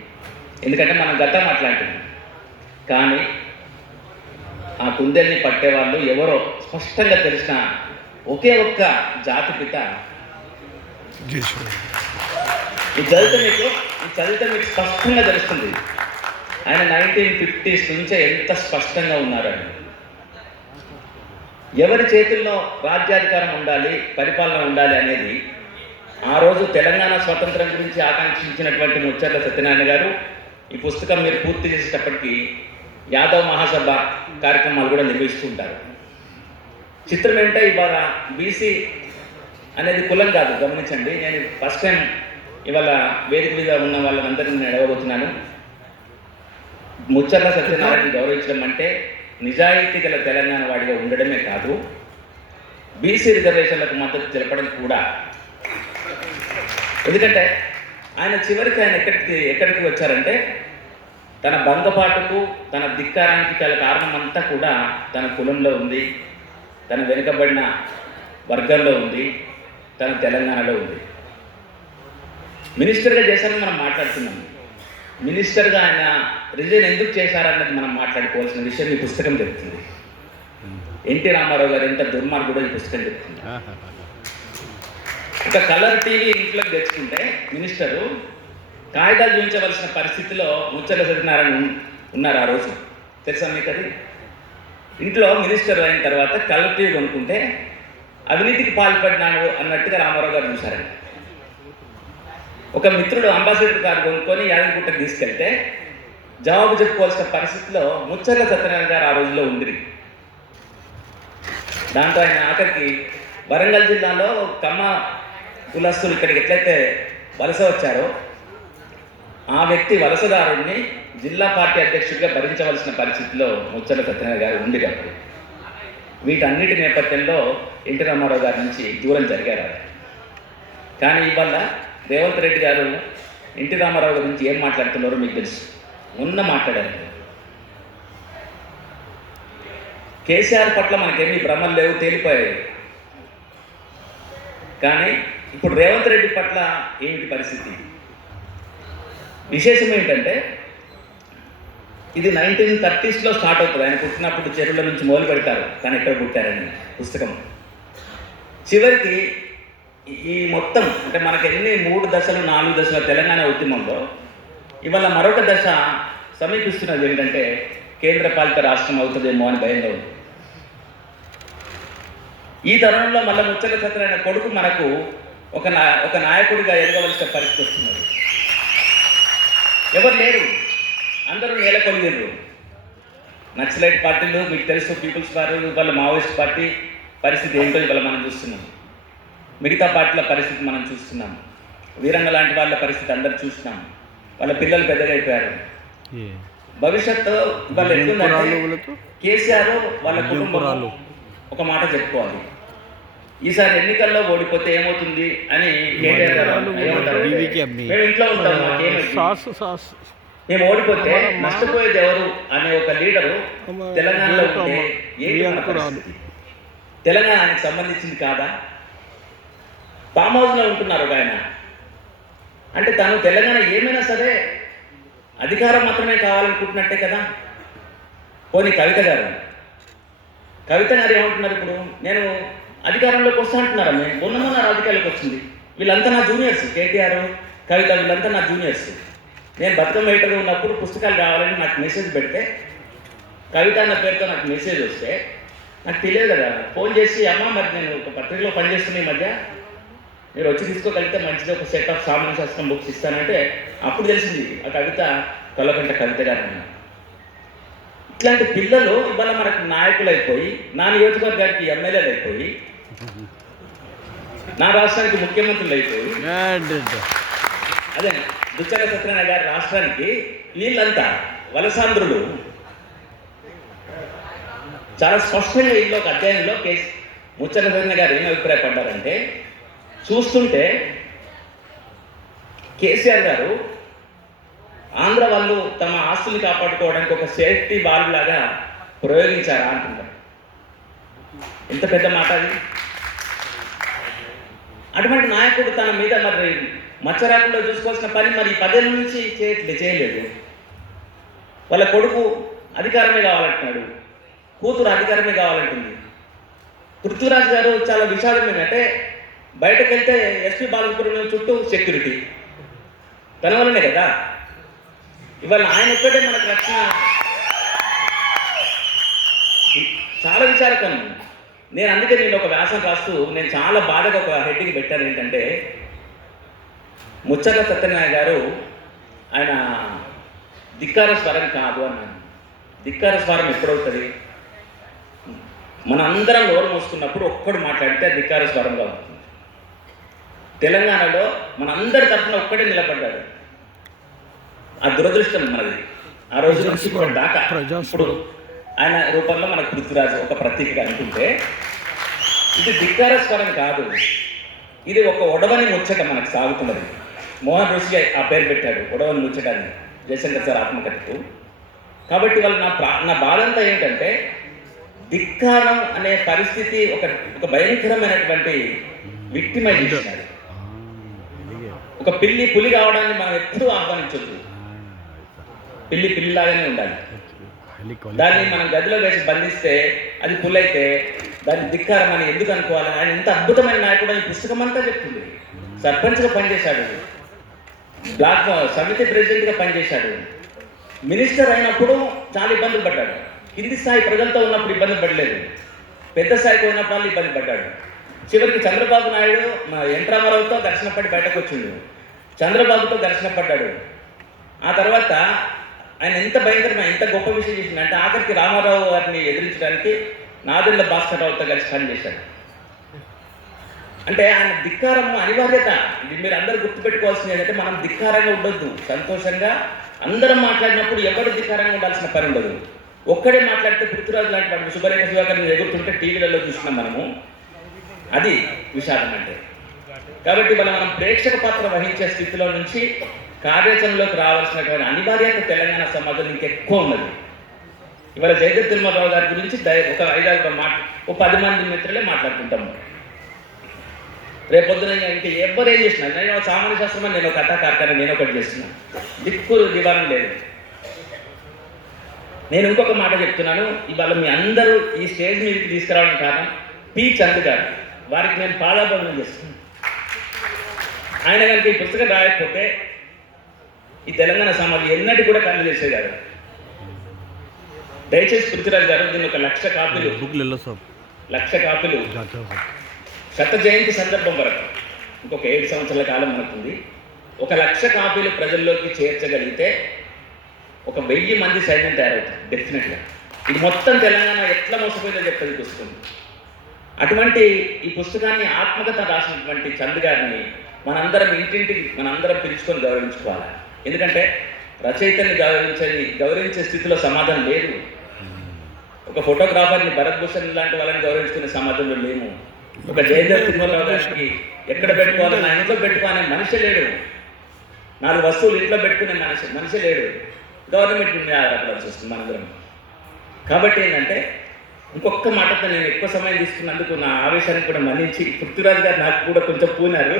ఎందుకంటే మనం గతం అట్లాంటిది. కానీ ఆ కుందేల్ని పట్టేవాళ్ళు ఎవరో స్పష్టంగా తెలిసిన ఒకే ఒక్క జాతిపిత. ఈ చదివితే మీకు స్పష్టంగా తెలుస్తుంది ఆయన 1950s నుంచే ఎంత స్పష్టంగా ఉన్నారని. ఎవరి చేతుల్లో రాజ్యాధికారం ఉండాలి, పరిపాలన ఉండాలి అనేది ఆ రోజు తెలంగాణ స్వతంత్రం గురించి ఆకాంక్షించినటువంటి ముచ్చర్ల సత్యనారాయణ గారు ఈ పుస్తకం మీరు పూర్తి చేసేటప్పటికి యాదవ్ మహాసభ కార్యక్రమాలు కూడా నిర్వహిస్తూ ఉంటారు. చిత్రం ఏంటంటే ఇవాళ బీసీ అనేది కులం కాదు, గమనించండి. నేను ఫస్ట్ టైం ఇవాళ వేదిక మీద ఉన్న వాళ్ళందరినీ నేను అడగబోతున్నాను. ముచ్చర్ల సత్యనారాయణ గౌరవించడం అంటే నిజాయితీ గల తెలంగాణ వాడిగా ఉండడమే కాదు, బీసీ రిజర్వేషన్లకు మద్దతు తెలపడం కూడా. ఎందుకంటే ఆయన చివరికి ఎక్కడికి వచ్చారంటే తన బంగపాటుకు, తన ధిక్కారానికి గల కారణం అంతా కూడా తన కులంలో ఉంది, తన వెనుకబడిన వర్గంలో ఉంది, తన తెలంగాణలో ఉంది. మినిస్టర్గా చేశారని మనం మాట్లాడుతున్నాం. మినిస్టర్గా ఆయన రిజైన్ ఎందుకు చేశారన్నది మనం మాట్లాడుకోవాల్సిన విషయం ఈ పుస్తకం చెప్తుంది. ఎన్టీ రామారావు గారు ఎంత దుర్మార్గుడో ఈ పుస్తకం చెప్తుంది. ఒక కలర్ టీవీ ఇంట్లోకి తెచ్చుకుంటే మినిస్టరు కాగితాలు చూపించవలసిన పరిస్థితిలో ముచ్చర్ల సత్యనారాయణ ఉన్నారు ఆ రోజు. తెలుసా మీకు అది? ఇంట్లో మినిస్టర్ అయిన తర్వాత కలర్ టీవీ కొనుక్కుంటే అవినీతికి పాల్పడినాడు అన్నట్టుగా రామారావు గారు చూశారండి. ఒక మిత్రుడు అంబాసిడర్ కారు కొనుక్కొని యాదగిరిగుట్టకు తీసుకెళ్తే జవాబు చెప్పుకోవాల్సిన పరిస్థితిలో ముచ్చర్ల సత్యనారాయణ గారు ఆ రోజుల్లో ఉండిరి. దాంతో ఆయన ఆఖరికి వరంగల్ జిల్లాలో కమ్మ కులస్తులు ఇక్కడికి ఎట్లయితే వలస వచ్చారో ఆ వ్యక్తి వలసదారుడిని జిల్లా పార్టీ అధ్యక్షుడిగా భరించవలసిన పరిస్థితిలో ముచ్చర్ల సత్యనారాయణ గారు ఉండినప్పుడు. వీటన్నిటి నేపథ్యంలో ఎన్టీ రామారావు గారి నుంచి దూరం జరిగారు. కానీ ఇవాళ రేవంత్ రెడ్డి గారు ఎన్టీ రామారావు గురించి ఏం మాట్లాడుతున్నారో మీకు తెలుసు. మాట్లాడారు. కేసీఆర్ పట్ల మనకేమీ భ్రమలు లేవు, తేలిపోయాయి. కానీ ఇప్పుడు రేవంత్ రెడ్డి పట్ల ఏమిటి పరిస్థితి? విశేషం ఏంటంటే ఇది 1930sలో స్టార్ట్ అవుతుంది. ఆయన పుట్టినప్పుడు చెరువుల నుంచి మొదలు పెడతారు తను ఎక్కడ పుట్టారని పుస్తకం. చివరికి ఈ మొత్తం అంటే మనకు ఎన్ని 3 దశలు 4 దశల తెలంగాణ ఉద్యమంలో ఇవాళ మరొక దశ సమీపిస్తున్నది. ఏంటంటే కేంద్ర పాలిత రాష్ట్రం అవుతుందేమో అని భయంగా ఉంది. ఈ తరుణంలో మళ్ళీ ముచ్చట సత్యనారాయణ కొడుకు మనకు ఒక నాయకుడిగా ఎదగవలసిన పరిస్థితి వస్తున్నది. ఎవరు లేరు, అందరూ నేలకొలిగిర్రు. నక్సలైట్ పార్టీలు మీకు తెలుసు, పీపుల్స్ పార్టీ, వాళ్ళ మావోయిస్ట్ పార్టీ పరిస్థితి ఏంటో ఇవాళ మనం చూస్తున్నాం. మిగతా పార్టీల పరిస్థితి మనం చూస్తున్నాం. వీరంగ లాంటి వాళ్ళ పరిస్థితి అందరు చూస్తున్నాం. వాళ్ళ పిల్లలు పెద్దగా అయిపోయారు. భవిష్యత్తు వాళ్ళు ఎట్లుందంటే కేసీఆర్ వాళ్ళ కుటుంబం ఒక మాట చెప్పుకోవాలి. ఈసారి ఎన్నికల్లో ఓడిపోతే ఏమవుతుంది అని కేటీఆర్ గారు ఏమంటారు, మేము ఇంట్లో ఉంటాం, మేము ఓడిపోతే నష్టపోయేది ఎవరు అనే ఒక లీడరు తెలంగాణలో ఉంటే ఏంటి మన పరిస్థితి? తెలంగాణకి సంబంధించింది కాదా? ఫామ్ హౌస్లో ఉంటున్నారు ఒక ఆయన. అంటే తను తెలంగాణ ఏమైనా సరే అధికారం మాత్రమే కావాలనుకుంటున్నట్టే కదా. పోనీ కవిత గారు ఏమంటున్నారు ఇప్పుడు, నేను అధికారంలోకి వస్తా అంటున్నారా? మేము మొన్న రాజకీయాల్లోకి వచ్చింది. వీళ్ళంతా నా జూనియర్స్, కేటీఆర్, కవిత వీళ్ళంతా నా జూనియర్స్. నేను బతుకమ్మ వేటలో ఉన్నప్పుడు పుస్తకాలు కావాలని నాకు మెసేజ్ పెడితే, కవిత అన్న పేరుతో నాకు మెసేజ్ వస్తే నాకు తెలియదు కదా. ఫోన్ చేసి, అమ్మ మరి నేను ఒక పత్రికలో పనిచేస్తున్న ఈ మధ్య, మీరు వచ్చి తీసుకోగలిగితే మంచిది, ఒక సెట్ ఆఫ్ సామాన్య శాస్త్రం బుక్స్ ఇస్తానంటే అప్పుడు తెలిసింది ఆ కవిత కల్లకంట కవిత గారు. ఇట్లాంటి పిల్లలు ఇవాళ మనకు నాయకులు అయిపోయి, నా నియోజకవర్గానికి ఎమ్మెల్యేలు అయిపోయి, నా రాష్ట్రానికి ముఖ్యమంత్రులు అయిపోయి, అదే దుచ్చల సత్యనారాయణ గారి రాష్ట్రానికి వీళ్ళంతా వలసాంధ్రులు. చాలా స్పష్టంగా వీళ్ళు ఒక అధ్యాయంలో ముచ్చల సత్యనారాయణ గారు ఏం అభిప్రాయపడ్డారంటే, చూస్తుంటే కేసీఆర్ గారు ఆంధ్ర వాళ్ళు తమ ఆస్తుల్ని కాపాడుకోవడానికి ఒక సేఫ్టీ వాల్వ్ లాగా ప్రయోగించారా అంటున్నారు. ఎంత పెద్ద మాట అది. అటువంటి నాయకుడు తన మీద మరి మచ్చరాకుండా చూసుకోవాల్సిన పని మరి 10 ఏళ్ళ నుంచి చేయలేదు. వాళ్ళ కొడుకు అధికారమే కావాలంటున్నాడు, కూతురు అధికారమే కావాలంటుంది. పృథ్వీరాజ్ గారు చాలా విషాదం ఏంటంటే, బయటకు వెళ్తే ఎస్పీ బాలసుబ్రహ్మణ్యం చుట్టూ సెక్యూరిటీ తన వల్లనే కదా. ఇవాళ ఆయన ఒక్కటే మనకు రక్షణ. చాలా విచారకరం. నేను అందుకే నేను ఒక వ్యాసం రాస్తూ నేను చాలా బాధగా ఒక హెడ్డింగ్ పెట్టాను. ఏంటంటే, ముచ్చర్ల సత్యనారాయణ గారు ఆయన ధిక్కార స్వరం కాదు అన్నాను. ధిక్కార స్వరం ఎప్పుడవుతుంది? మన అందరం నోరు మోసుకున్నప్పుడు ఒక్కడు మాట్లాడితే ధిక్కార స్వరంగా అవుతుంది. తెలంగాణలో మన అందరి తరఫున ఒక్కడే నిలబడ్డాడు. ఆ దురదృష్టం మనది. ఆ రోజు నుంచి ఇప్పుడు దాకా ఇప్పుడు ఆయన రూపంలో మనకు పృథ్వీరాజు ఒక ప్రతీకగా అనుకుంటే, ఇది ధిక్కార స్వరం కాదు, ఇది ఒక ఒడవని ముచ్చట మనకు సాగుతున్నది. మోహన్ ఋషి ఆ పేరు పెట్టాడు, ఒడవని ముచ్చట అని, జయశంకర్ సార్ ఆత్మకథకు. కాబట్టి వాళ్ళు నా బాధ అంతా ఏంటంటే, ధిక్కారం అనే పరిస్థితి ఒక భయంకరమైనటువంటి విక్టిమైజేషన్. అది ఒక పిల్లి పులి కావడాన్ని మనం ఎప్పుడూ ఆహ్వానించొద్దు. పిల్లి పిల్లిలాగానే ఉండాలి. దాన్ని మనం గదిలో వేసి బంధిస్తే అది పులి అయితే దాన్ని ధిక్కారం అని ఎందుకు అనుకోవాలి? ఆయన ఎంత అద్భుతమైన నాయకుడు అని పుస్తకం అంతా చెప్తుంది. సర్పంచ్గా పనిచేశాడు, బ్లాక్ సమితి ప్రెసిడెంట్గా పనిచేశాడు, మినిస్టర్ అయినప్పుడు చాలా ఇబ్బందులు పడ్డాడు. కింది స్థాయి ప్రజలతో ఉన్నప్పుడు ఇబ్బంది పడలేదు, పెద్ద స్థాయికి పోయినప్పుడు వాళ్ళు ఇబ్బంది పడ్డాడు. చివరికి చంద్రబాబు నాయుడు ఎన్ రామారావుతో ఘర్షణ పడి బయటకు వచ్చిండు, చంద్రబాబుతో ఘర్షణ పడ్డాడు. ఆ తర్వాత ఆయన ఎంత భయంకరమైన ఎంత గొప్ప విషయం చేసిందంటే, ఆఖరికి రామారావు గారిని ఎదిరించడానికి నాదెండ్ల భాస్కర్ రావుతో కలిసి పనిచేశాడు. అంటే ఆయన ధిక్కారము అనివార్యత. ఇది మీరు అందరూ గుర్తుపెట్టుకోవాల్సింది ఏంటంటే, మనం ధిక్కారంగా ఉండొద్దు. సంతోషంగా అందరం మాట్లాడినప్పుడు ఎవరు ధిక్కారంగా ఉండాల్సిన పని ఉండదు. ఒక్కడే మాట్లాడితే పృథ్వీరాజు లాంటి వాడు సుబ్బరేఖ సుధాకర్ని ఎగురుతుంటే టీవీలలో చూసినాం మనము. అది విషాదం అంటే. కాబట్టి మనం ప్రేక్షక పాత్ర వహించే స్థితిలో నుంచి కార్యాచరణలోకి రావాల్సినటువంటి అనివార్యత తెలంగాణ సమాజంలో ఇంకెక్కువ ఉన్నది. ఇవాళ జయదేవ్ తిరుమలరావు గారి గురించి ఒక 10 మంది మిత్రులే మాట్లాడుకుంటాము. రేపొద్దున ఇంకా ఎవరేం చేసినా, నేను సామాన్య శాస్త్రం అని, నేను ఒక కథా కార్ఖానా నేను ఒకటి చేస్తున్నా, దిక్కులు దివానం లేదు. నేను ఇంకొక మాట చెప్తున్నాను, ఇవాళ మీ అందరూ ఈ స్టేజ్ మీదకి తీసుకురావడం కారణం పి చంద్ గారు. వారికి నేను పాదాబంధనం చేస్తున్నాను. ఆయన కనుక ఈ పుస్తకం రాయకపోతే ఈ తెలంగాణ సమాజం ఎన్నటి కూడా కళ్ళు చేసేవారు. దయచేసి పృథ్వీరాజ్ గారు దీన్ని 1,00,000 కాపీలు 1,00,000 కాపీలు శత జయంతి సందర్భం వరకు ఇంకొక 7 సంవత్సరాల కాలం మనకుంది. 1,00,000 కాపీలు ప్రజల్లోకి చేర్చగలిగితే ఒక 1000 మంది సైన్యం తయారవుతారు డెఫినెట్గా. ఇది మొత్తం తెలంగాణ ఎట్లా మోసపోయిందో చెప్తుంది పుస్తకం. అటువంటి ఈ పుస్తకాన్ని ఆత్మకథ రాసినటువంటి చంద్ గారిని మనందరం ఇంటింటికి మనందరం పిలుచుకొని గౌరవించుకోవాలి. ఎందుకంటే రచయితని గౌరవించే స్థితిలో సమాజం లేదు. ఒక ఫోటోగ్రాఫర్ని భరత్ భూషణ్ లాంటి వాళ్ళని గౌరవించుకునే సమాజంలో లేము. ఒక జయదేవ్ తిమ్మరావు గారికి ఎక్కడ పెట్టుకోవాలో నా ఇంట్లో పెట్టుకోవాలనే మనిషి లేడు. 4 వస్తువులు ఇంట్లో పెట్టుకునే మనిషి లేడు. గవర్నమెంట్ మీద ఆధారపడాల్సి వస్తుంది మనందరం. కాబట్టి ఏంటంటే ఇంకొక మాటతో నేను ఎక్కువ సమయం తీసుకున్నందుకు నా ఆవేశాన్ని కూడా మన్నించి పృథ్వీరాజ్ గారు నాకు కూడా కొంచెం పూనారు,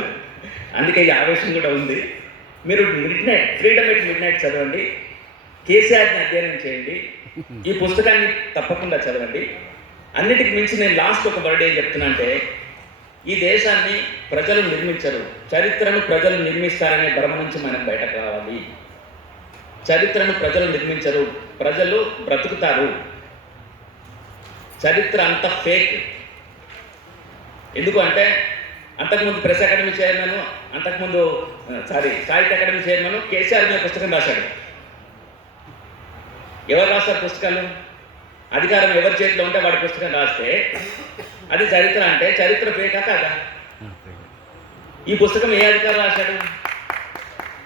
అందుకే ఈ ఆవేశం కూడా ఉంది. మీరు ఫ్రీడమ్ ఎట్ మిడ్ నైట్ చదవండి, కేసీఆర్ని అధ్యయనం చేయండి, ఈ పుస్తకాన్ని తప్పకుండా చదవండి. అన్నిటికి మించి నేను లాస్ట్ ఒక వర్డ్ ఏం చెప్తున్నా అంటే, ఈ దేశాన్ని ప్రజలు నిర్మించరు, చరిత్రను ప్రజలు నిర్మిస్తారనే భ్రమ నుంచి మనం బయటకు రావాలి. చరిత్రను ప్రజలు నిర్మించరు, ప్రజలు బ్రతుకుతారు. చరిత్ర అంత ఫేక్. ఎందుకు అంటే అంతకుముందు ప్రెస్ అకాడమీ చైర్మన్, అంతకుముందు సాహిత్య అకాడమీ చైర్మన్ కేసీఆర్ మీద పుస్తకం రాశాడు. ఎవరు రాస్తారు పుస్తకాలు? అధికారం ఎవరి చేతిలో ఉంటే వాడి పుస్తకం రాస్తే అది చరిత్ర. అంటే చరిత్ర ఫేకా కాదా? ఈ పుస్తకం ఏ అధికారం రాశాడు?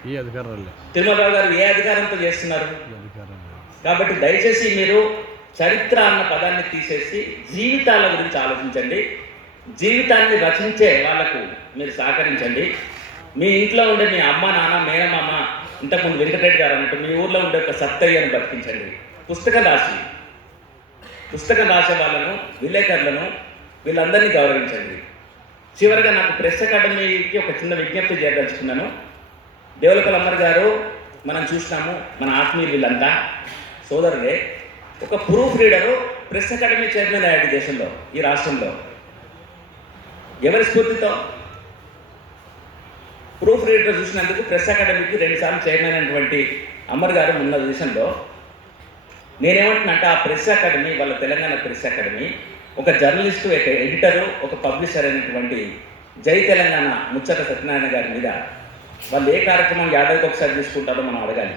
ఈ అధికారం తిరుమలరావు గారు ఏ అధికారంతో చేస్తున్నారు? కాబట్టి దయచేసి మీరు చరిత్ర అన్న పదాన్ని తీసేసి జీవితాల గురించి ఆలోచించండి. జీవితాన్ని రచించే వాళ్ళకు మీరు సహకరించండి. మీ ఇంట్లో ఉండే మీ అమ్మ, నాన్న, మేనమామ, ఇంతకుముందు వెంకటరెడ్డి గారు అన్నట్టు మీ ఊర్లో ఉండే ఒక సత్తయ్యను బతికించండి. పుస్తకం రాసే వాళ్ళను, విలేకరులను, వీళ్ళందరినీ గౌరవించండి. చివరిగా నాకు ప్రెస్ అకాడమీకి ఒక చిన్న విజ్ఞప్తి చేయదలుచుకున్నాను. దేవులపల్లి అమ్మర్ గారు మనం చూసినాము, మన ఆత్మీయులు వీళ్ళంతా సోదరులే. ఒక proof reader press academy chairman అయ్యాడు దేశంలో, ఈ రాష్ట్రంలో. ఎవరి స్ఫూర్తితో? ప్రూఫ్ రీడర్ చూసినందుకు ప్రెస్ అకాడమీకి 2 సార్లు చైర్మన్ అయినటువంటి అమర్ గారు ఉన్న దేశంలో. నేనేమంటున్నా ఆ ప్రెస్ అకాడమీ, వాళ్ళ తెలంగాణ ప్రెస్ అకాడమీ, ఒక జర్నలిస్టు, ఒక ఎడిటరు, ఒక పబ్లిషర్ అయినటువంటి జై తెలంగాణ ముచ్చట సత్యనారాయణ గారి మీద వాళ్ళు ఏ కార్యక్రమం ఏడాదికి ఒకసారి తీసుకుంటారో మనం అడగాలి.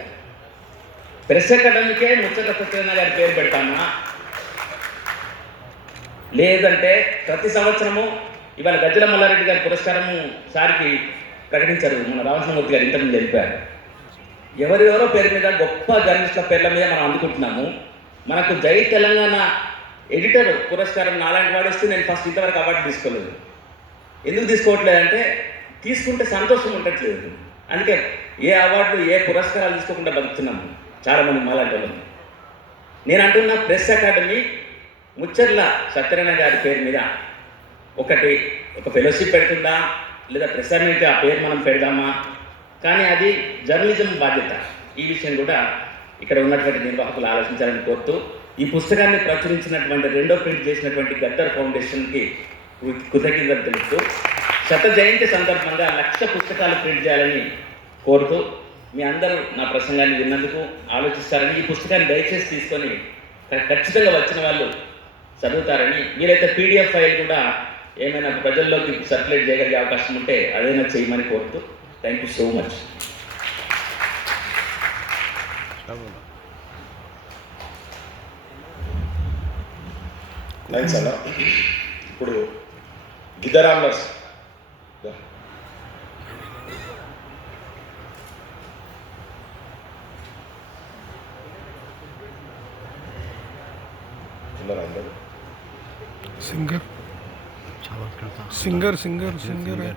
ప్రెస్ అకాడమీకే ముచ్చట సత్యనారాయణ గారి పేరు పెడతామా, లేదంటే ప్రతి సంవత్సరము ఇవాళ గజ్జల మల్లారెడ్డి గారి పురస్కారము సార్కి ప్రకటించారు, మన రామచంద్రమూర్తి గారు ఇంతకుముందు తెలిపారు. ఎవరెవరో పేరు మీద, గొప్ప జర్నలిస్టుల పేర్ల మీద మనం అందుకుంటున్నాము. మనకు జై తెలంగాణ ఎడిటర్ పురస్కారం నాలాంటి వాడు వస్తే నేను ఫస్ట్ ఇంతవరకు అవార్డు తీసుకోలేదు. ఎందుకు తీసుకోవట్లేదంటే తీసుకుంటే సంతోషం ఉండట్లేదు. అందుకే ఏ అవార్డులు, ఏ పురస్కారాలు తీసుకోకుండా బతుకుతున్నాము చాలామంది మాలాంటి వాళ్ళు. నేను అంటున్నా ప్రెస్ అకాడమీ ముచ్చర్ల సత్యనారాయణ గారి పేరు మీద ఒక ఫెలోషిప్ పెడుతుందా, లేదా ప్రెస్ అనేది ఆ పేరు మనం పెడదామా? కానీ అది జర్నలిజం బాధ్యత. ఈ విషయం కూడా ఇక్కడ ఉన్నటువంటి నిర్వాహకులు ఆలోచించాలని కోరుతూ, ఈ పుస్తకాన్ని ప్రచురించినటువంటి, 2వ ప్రింట్ చేసినటువంటి గద్దర్ ఫౌండేషన్కి కృతజ్ఞతలు తెలుపుతూ, 100వ జయంతి సందర్భంగా 1,00,000 పుస్తకాలు ప్రింట్ చేయాలని కోరుతూ, మీ అందరూ నా ప్రసంగాన్ని విన్నందుకు ఆలోచిస్తారని, ఈ పుస్తకాన్ని దయచేసి తీసుకొని ఖచ్చితంగా వచ్చిన వాళ్ళు చదువుతారని, మీరైతే పీడిఎఫ్ ఫైల్ కూడా ఏమైనా ప్రజల్లోకి సర్క్యులేట్ చేయగలిగే అవకాశం ఉంటే అదైనా చేయమని కోరుతూ, thank you so much. Thanks అన్న. ఇప్పుడు గిద్దరామ్ నర్స్ सिंगर सिंगर सिंगर है।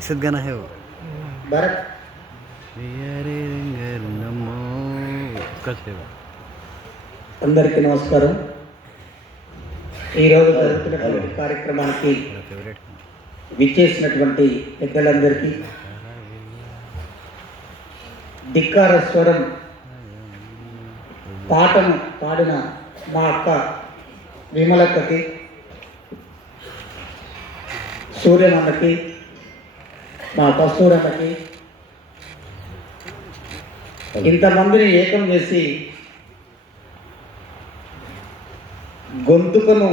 इसद गाना है वो भारत అందరికీ నమస్కారం. ఈరోజు జరుగుతున్నటువంటి కార్యక్రమానికి విచ్చేసినటువంటి పెద్దలందరికీ, ధిక్కార స్వరం పాటను పాడిన మా అక్క విమలక్కకి, సూర్యమన్నకి, మా కస్తూరమ్మకి, ఇంతమందిని ఏకం చేసి గొంతుకను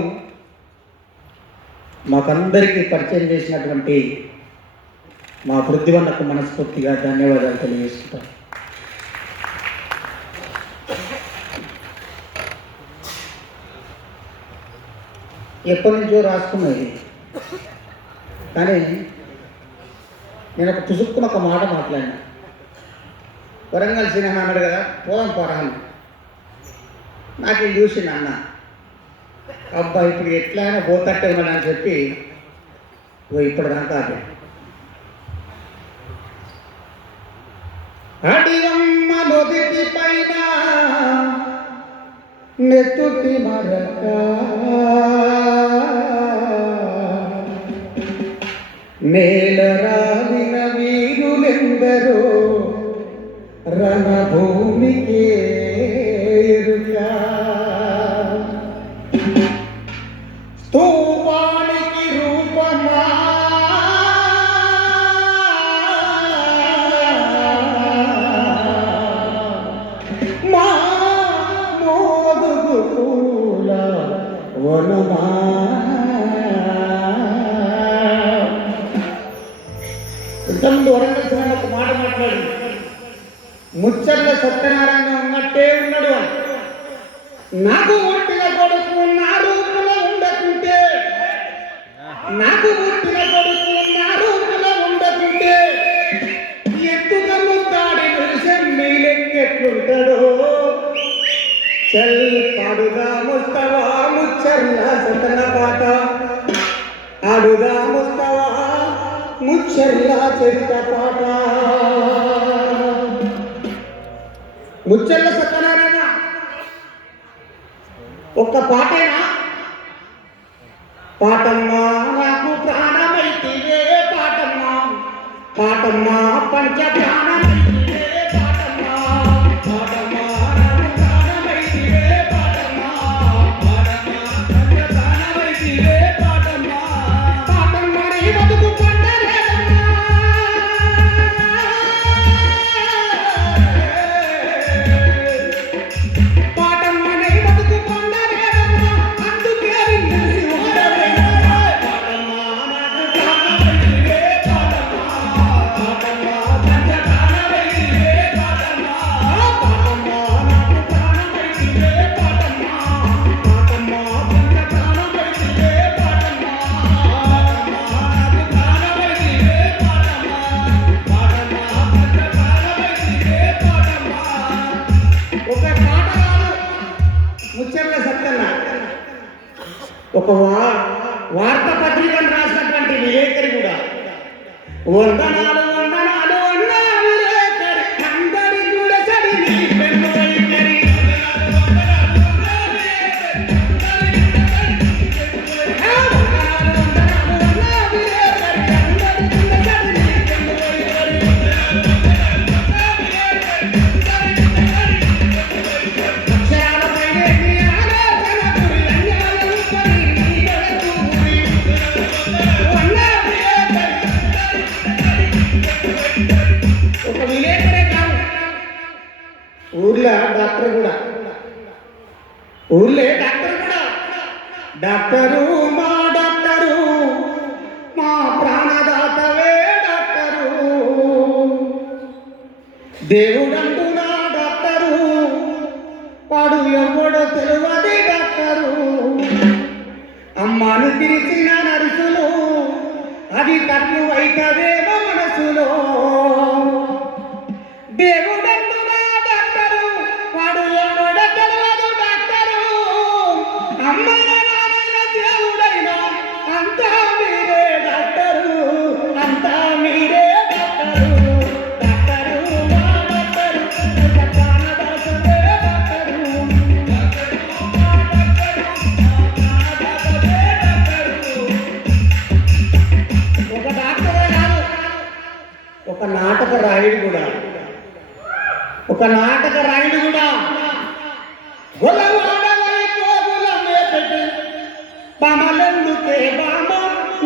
మాకందరికీ పరిచయం చేసినటువంటి మా పృథ్వన్నకు మనస్ఫూర్తిగా ధన్యవాదాలు తెలియజేసుకుంటాం. ఎప్పటి నుంచో రాసుకున్నది, కానీ నేను ఒక పుసుక్కున ఒక మాట మాట్లాడినా. వరంగల్ సినిమా అన్నాడు కదా, పోదాం పోరాను. నాకు ఇది చూసింది అన్న, అబ్బా ఇప్పుడు ఎట్లయినా పోతట్టే ఉన్నాడని చెప్పి ఇప్పుడు దాకా అడివమ్మ నొదిటి పైన నెత్తుటి మరక నేల రాలిన వీరులెందరో రణభూమికి స్తూపానికి రూపమా మా మోదుగు పూల వనమా. ఇంతకుముందు వరంగల్ సినిమా ఒక మాట మాట్లాడి, ముచ్చర్ల సత్యనారాయణ ఉన్నట్టే ఉన్నాడు అని. నాకు పుట్టిన కొడుకు నా రూపులో ఉండకుంటే, నాకు పుట్టిన కొడుకు నా రూపులో ఉండకుంటే ఎత్తుగా ముద్దాడి మీలెక్కెట్లుంటాడో. చల్ పాడుగా ముస్తవా ముచ్చర్ల సతన పాట, ఆడుగా ముస్తవా ముచ్చర్ల చరిత పాట. ముచ్చర్ల సత్యనారాయణ ఒక్క పాటేనా? పాటమ్మా నాకు ప్రాణమైతివే పాటమ్మా, పాటమ్మా పంచ ప్రాణమైతివే పాటమ్మా, పాటమ్మా నాకు ప్రాణమైతివే పాటమ్మా, పాటమ్మా పంచ ప్రాణమైతివే పాటమ్మా, పాటమ్మా నీ బతుకు పండలేదమ్మా, పాటమ్మా నీ బతుకు పండలేదమ్మా, అందుకే విన్నసి ఓడలేదమ్మా, పాటమ్మా నాకు ప్రాణమైతివే పాటమ్మా, పాటమ్మా పంచ ప్రాణమైతివే పాటమ్మా, పాటమ్మా నాకు ప్రాణమైతివే పాటమ్మా, పాటమ్మా పంచ ప్రాణమైతివే పాటమ్మా, పాటమ్మా నాకు ప్రాణమైతివే పాటమ్మా, పాటమ్మా పంచ ప్రాణమైతివే పాటమ్మా. ఒక పాట కాదు, ముచ్చర్ల సత్యన్న ఒక వార్తాపత్రికను రాసినటువంటి విలేకరి కూడా వందనాలు వందనాలు అన్నా విలేకరి, అందరి కూడా చదివి పెన్ను వైఖరి. వందనాలు వందనాలు అన్నా విలేకరి, అందరి కూడా చదివి పెన్ను వైఖరి. అక్షరాలపైనే నీ ఆలోచన గురి, అన్యాయం పని నీ వెలుగు గురి. అన్నా విలేకరి, ఒక విలేకరే కాదు, ఊర్లో డాక్టర్ కూడా, ఊర్లే డాక్టర్ కూడా, డాక్టరు మా డాక్టరు, మా ప్రాణదాతవే డాక్టరు, దేవుడంటూ నా డాక్టరు, వాడు ఎవడో తెలియదు డాక్టరు. అమ్మను పిలిచిన నరుసులు, అది తప్పు అవుతుందేమో మనసులో. దేవుడంటూ నా డాక్టరు, వాడు ఎవడో తెలియదు డాక్టరు. అమ్మైన నాన్న దేవుడైనా అంతా మీరే డాక్టరు, అంతా మీరే డాక్టరు. డాక్టరు మా డాక్టరు, ప్రాణదాతవే డాక్టరు, డాక్టరు మా డాక్టరు, ప్రాణదాతవే డాక్టరు. ఒక డాక్టరే కాదు, ఒక నాటక రాయుడు కూడా, ఒక నాటక రాయుడు కూడా. గొల్లవాడవై గోగులమే పెట్టి బామలెందుకే బామ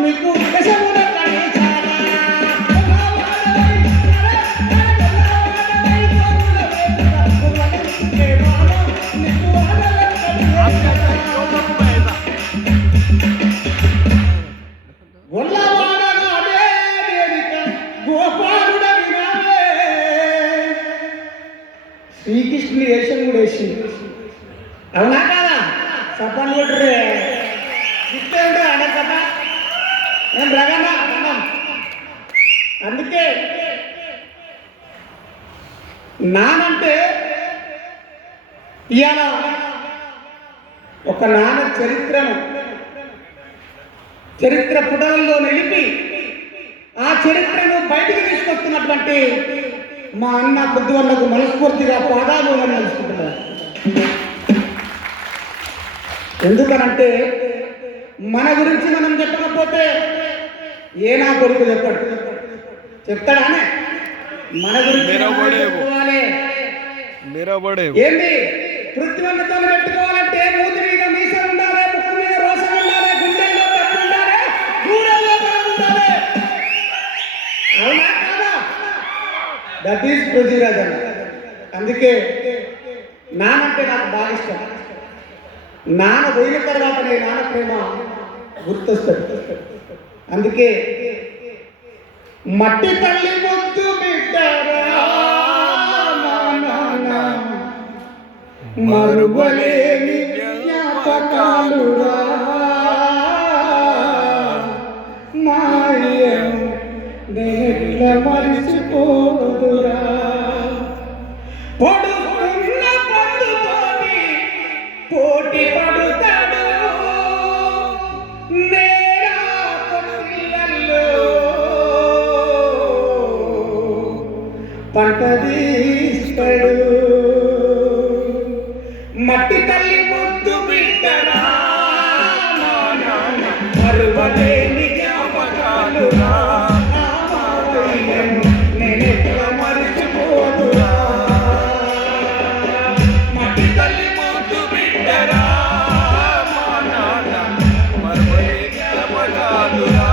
నీకు విషమున కనిచారా. గొల్లవాడవై గోగులమే పెట్టి బామలెందుకే బామ నీకు ఆడలెందుకే శ్రీకృష్ణుని వేషం కూడా వేసింది. అవునా కాదా? సపన్ కొట్టురే ఇస్తే అనే కదా నేను రగన్నా అన్నాం. అందుకే నానంటే ఇవాళ ఒక నాన్న చరిత్ర పుటలలో నిలిపి ఆ చరిత్రను బయటికి తీసుకొస్తున్నటువంటి మా అన్న బుద్ధివల్లకు మనస్ఫూర్తిగా పాదాలు నడుచుకుంటున్నారు. ఎందుకనంటే మన గురించి మనం చెప్పకపోతే ఏ నా కొడుకు చెప్తాడానే? మన గురించి చెప్పుకోవాలి. ఏంటి పృథ్వీతో పెట్టుకోవాలంటే మూతి మీద మీసం ఉండాలి, ముక్కు మీద రోషం ఉండాలి, గుండెల్లో తప్పు ఉండాలి, గూడెల్లో బలం ఉండాలి. అవునా కాదా? దట్ ఈస్ పృథ్వీరాజ్ అన్న. అందుకే నానంటే నాకు బాగా ఇష్టం. నాన్న పోయిన తర్వాతనే నాన్న ప్రేమ గుర్తొస్తుంది. అందుకే మట్టి తల్లి ముద్దు బిడ్డరా మరువలేని జ్ఞాపకాలురా మాయను నేల మరిచిపోదురా. పడుకున్న పడుతోటి పోటీ పడుతాడు నేరా పిల్లల్లో పంట తీస్తాడు. మట్టి తల్లి ముద్దు బిడ్డరా మరువలేని జ్ఞాపకాలురా నేనెట్లా మరిచిపోదురా. మట్టి తల్లి ముద్దు బిడ్డరా మరువలేని జ్ఞాపకాలురా.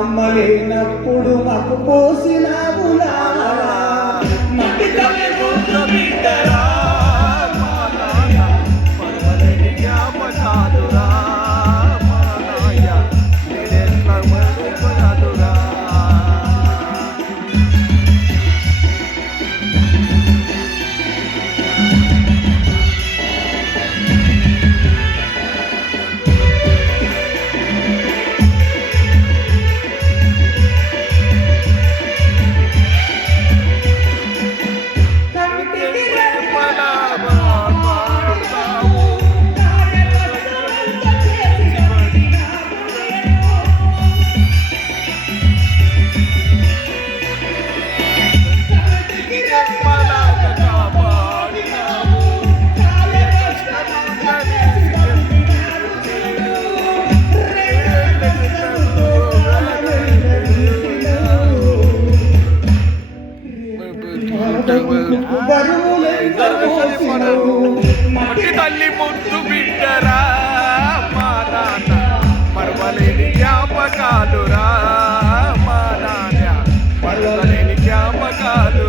అమ్మలేనప్పుడు మాకు పోసిన మట్టి తల్లి ముద్దు బిడ్డరా మరువలేని జ్ఞాపకాలురా. బరువులెంత మోసినవు, మట్టి తల్లి ముద్దు